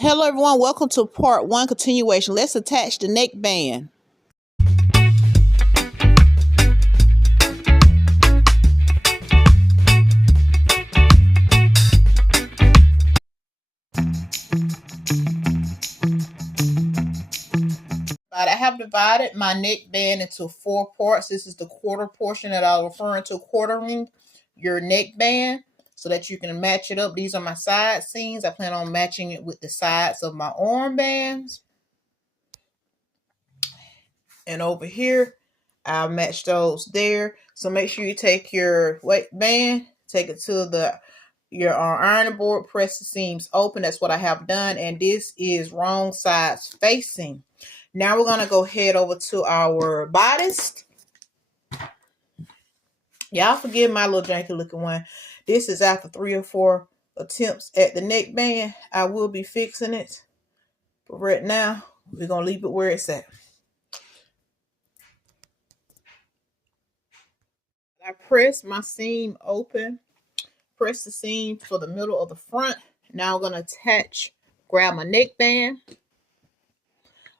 Hello everyone, welcome to part 1 continuation. Let's attach the neckband. I have divided my neckband into 4 parts. This is the quarter portion that I was referring to, quartering your neckband so that you can match it up. These are my side seams. I plan on matching it with the sides of my armbands. And over here, I'll match those there. So make sure you take your waistband, take it to your ironing board, press the seams open. That's what I have done. And this is wrong sides facing. Now we're going to go head over to our bodice. Y'all forgive my little janky looking one. This is after 3 or 4 attempts at the neckband. I will be fixing it. But right now, we're going to leave it where it's at. I press my seam open. Press the seam for the middle of the front. Now I'm going to grab my neckband.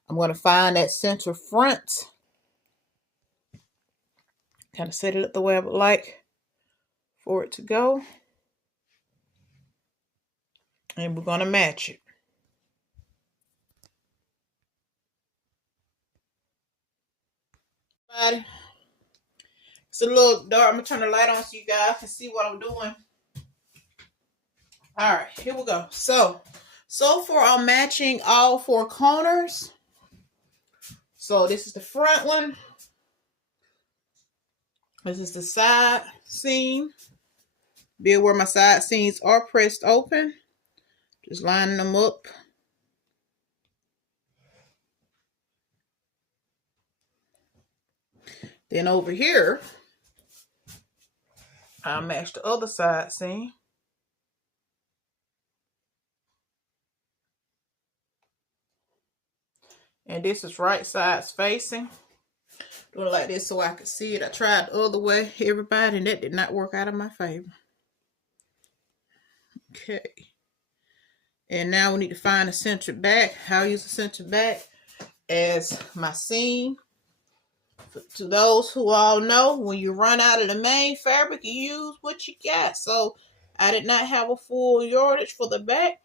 I'm going to find that center front. Kind of set it up the way I would like for it to go. And we're going to match it. It's a little dark. I'm going to turn the light on so you guys can see what I'm doing. All right, here we go. So far I'm matching all 4 corners. So this is the front one. This is the side seam. Be aware my side seams are pressed open. Just lining them up. Then over here, I'll match the other side seam. And this is right sides facing. Doing it like this so I can see it. I tried the other way, everybody, and that did not work out in my favor. Okay. And now we need to find the center back. I'll use the center back as my seam. To those who all know, when you run out of the main fabric, you use what you got. So I did not have a full yardage for the back.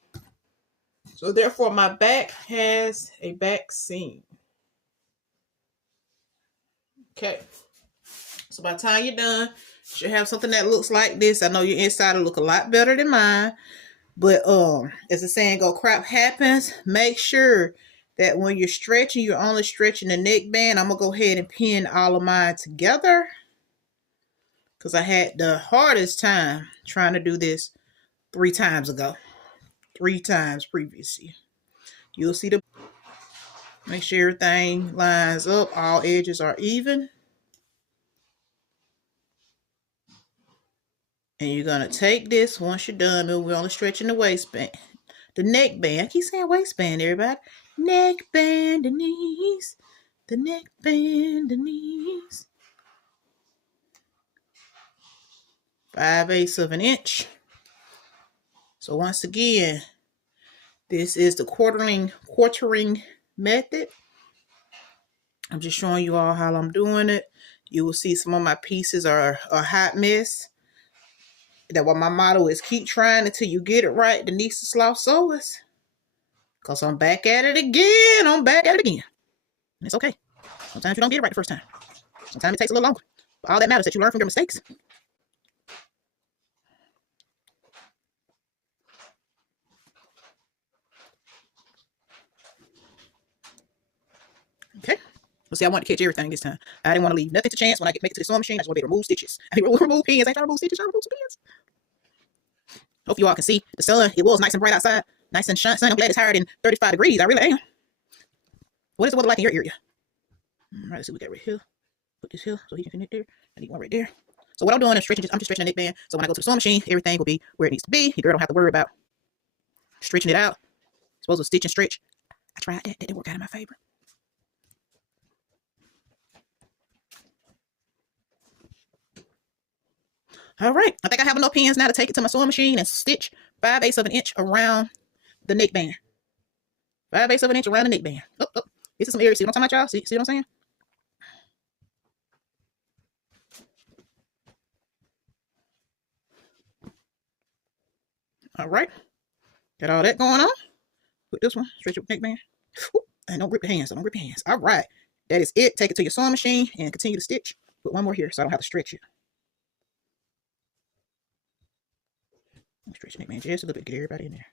So therefore my back has a back seam. Okay. So by the time you're done, you should have something that looks like this. I know your inside will look a lot better than mine. But as the saying go, crap happens. Make sure that when you're stretching, you're only stretching the neckband. I'm going to go ahead and pin all of mine together. Because I had the hardest time trying to do this 3 times ago. 3 times previously. You'll see make sure everything lines up. All edges are even. And you're going to take this once you're done. We're only stretching the waistband. The neckband. I keep saying waistband, everybody. Neckband, Denise. The neckband, Denise. 5/8 of an inch. So once again, this is the quartering method. I'm just showing you all how I'm doing it. You will see some of my pieces are a hot mess. That what my motto is, keep trying until you get it right. Denise the Sloth Sewist. Because I'm back at it again. I'm back at it again. And it's okay. Sometimes you don't get it right the first time. Sometimes it takes a little longer. But all that matters is that you learn from your mistakes. Okay. Well, see, I wanted to catch everything this time. I didn't want to leave nothing to chance when I make it to the sewing machine. I just want to be able to remove stitches. I mean, remove pins. I ain't trying to remove stitches. I remove some pins. Hope you all can see the sun. It was nice and bright outside. Nice and sunny. I'm glad it's higher than 35 degrees. I really am. What is the weather like in your area? All right, let's see what we got right here. Put this here so he can connect there. I need one right there. So what I'm doing is stretching. I'm just stretching the neckband. So when I go to the sewing machine, everything will be where it needs to be. Your girl don't have to worry about stretching it out. Supposed to stitch and stretch. I tried that. That didn't work out in my favor. All right. I think I have enough pins now to take it to my sewing machine and stitch 5/8 of an inch around the neckband. 5/8 of an inch around the neckband. Oh, oh. This is some area. See what I'm talking about, y'all? See what I'm saying? All right. Got all that going on. Put this one, stretch your neckband. Ooh, and don't rip your hands. Don't rip your hands. All right. That is it. Take it to your sewing machine and continue to stitch. Put one more here so I don't have to stretch it. Stretch your neckband just a little bit. Get everybody in there.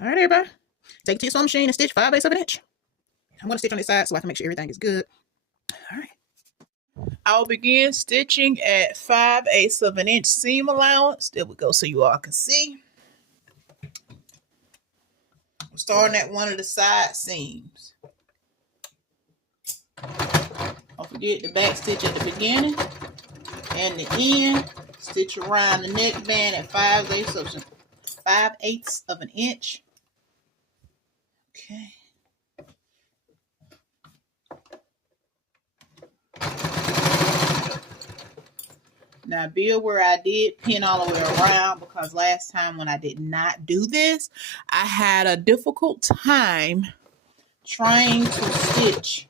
All right, everybody. Take it to your sewing machine and stitch 5/8 of an inch. I'm going to stitch on this side so I can make sure everything is good. All right. I'll begin stitching at 5/8 of an inch seam allowance. There we go so you all can see. I'm starting at one of the side seams. Don't forget the back stitch at the beginning and the end. Stitch around the neckband at 5/8 of an inch. Okay. Now be aware I did pin all the way around because last time when I did not do this, I had a difficult time trying to stitch.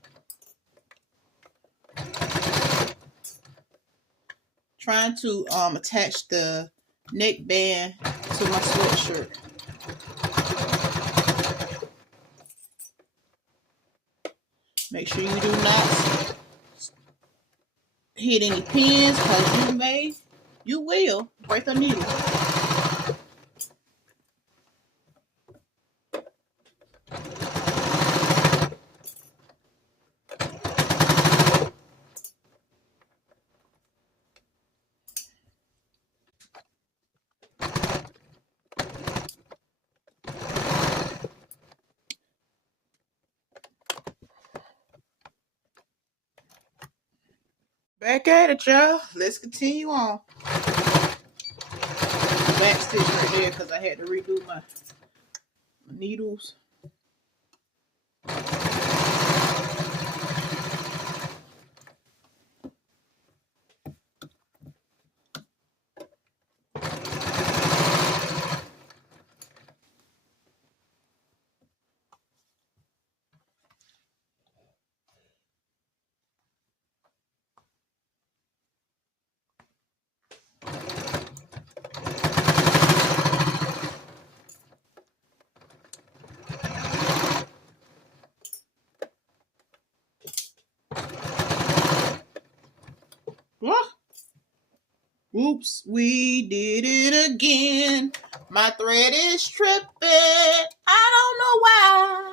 Trying to attach the neckband to my sweatshirt. Make sure you do not hit any pins because you will break a needle. Back at it, y'all. Let's continue on. Back stitch right there because I had to redo my needles. Oops, we did it again. My thread is tripping. I don't know why.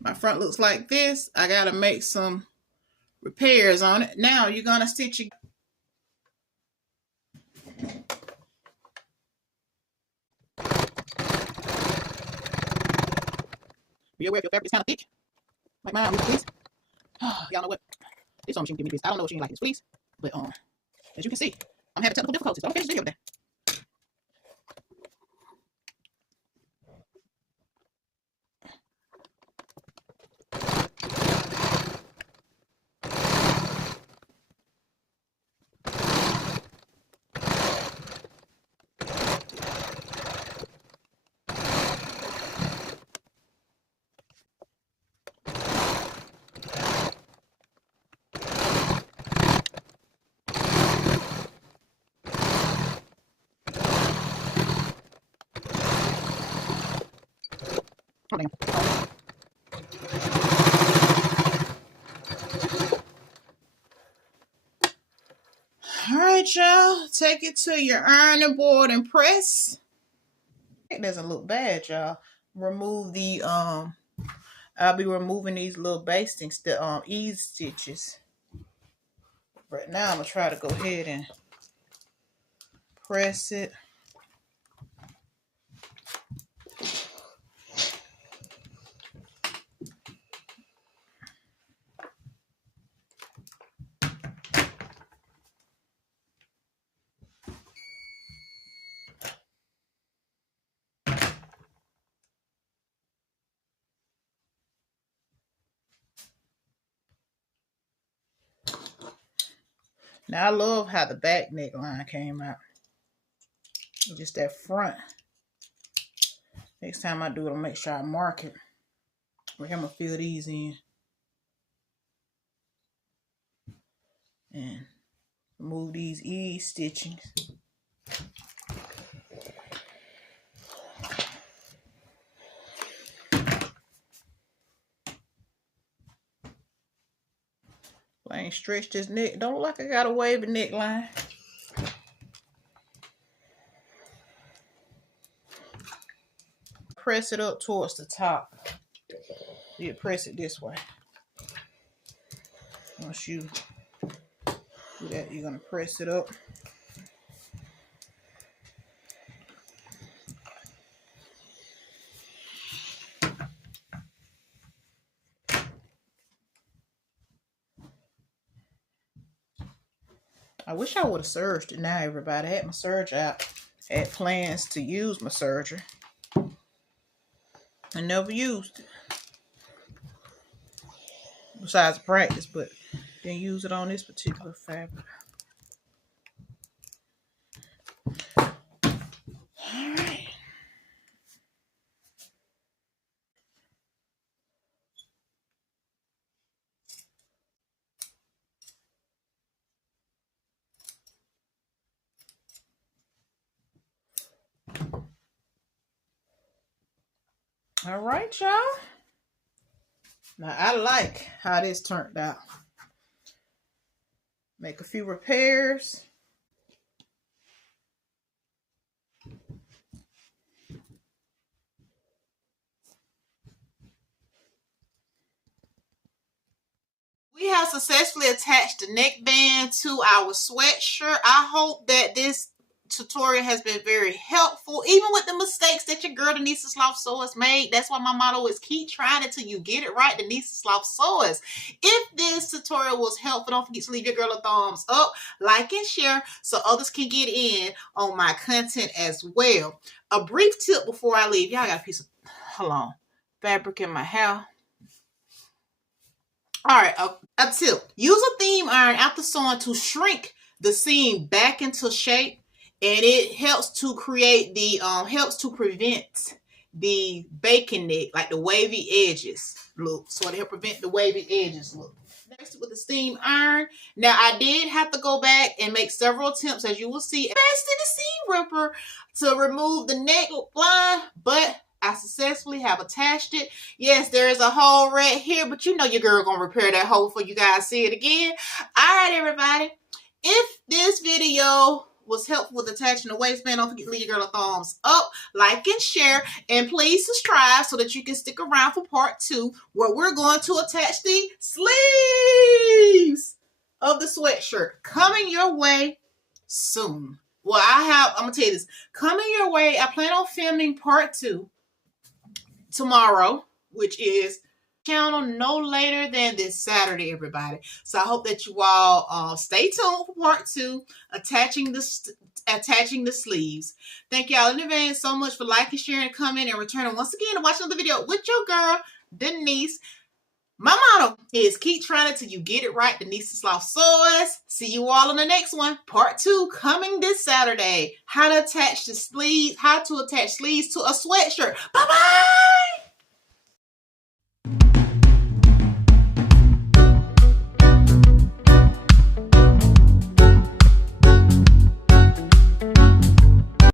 My front looks like this. I gotta make some repairs on it. Now you're gonna stitch it. Be aware if your fabric is kind of thick, like mine with fleece. Y'all know what? This one machine give me this. I don't know what she like this fleece, but as you can see, I'm having technical difficulties. I'm gonna finish this video today. Oh, damn. All right, y'all. Take it to your ironing board and press. It doesn't look bad, y'all. Remove the I'll be removing these little basting ease stitches. Right now, I'm gonna try to go ahead and press it. Now I love how the back neckline came out. Just that front. Next time I do it, I'll make sure I mark it. We're gonna fill these in. And remove these ease stitchings. I ain't stretched this neck. Don't look like I got a wavy neckline. Press it up towards the top. You press it this way. Once you do that, you're gonna press it up. I wish I would have serged it now, everybody. I had my serge out. I had plans to use my serger. I never used it. Besides practice, but didn't use it on this particular fabric. Alright. All right, y'all. Now, I like how this turned out. Make a few repairs. We have successfully attached the neckband to our sweatshirt. I hope that this tutorial has been very helpful, even with the mistakes that your girl Denise the Sloth Sewist made. That's why my motto is keep trying it till you get it right, Denise the Sloth Sewist. If this tutorial was helpful, don't forget to leave your girl a thumbs up, like and share so others can get in on my content as well. A brief tip before I leave. Y'all got a piece of, hold on, fabric in my hair. All right, a tip. Use a theme iron after sewing to shrink the seam back into shape. And it helps to create the, helps to prevent the bacon neck, like the wavy edges look. So it helps prevent the wavy edges look. Next with the steam iron. Now I did have to go back and make several attempts, as you will see, invested the seam ripper to remove the neckline, but I successfully have attached it. Yes, there is a hole right here, but you know your girl gonna repair that hole for you guys see it again. All right, everybody. If this video was helpful with attaching the waistband, don't forget to leave your girl a thumbs up, like and share, and please subscribe so that you can stick around for part 2, where we're going to attach the sleeves of the sweatshirt, coming your way soon. Well, I'm gonna tell you this, coming your way. I plan on filming part 2 tomorrow, which is channel no later than this Saturday, everybody. So I hope that you all stay tuned for part 2, attaching the sleeves. Thank y'all in advance so much for liking, sharing, commenting, and returning once again to watch another video with your girl Denise. My motto is keep trying it till you get it right, Denise the Sloth Sewist. See you all in the next one. Part 2 coming this Saturday. How to attach the sleeves, how to attach sleeves to a sweatshirt. Bye-bye!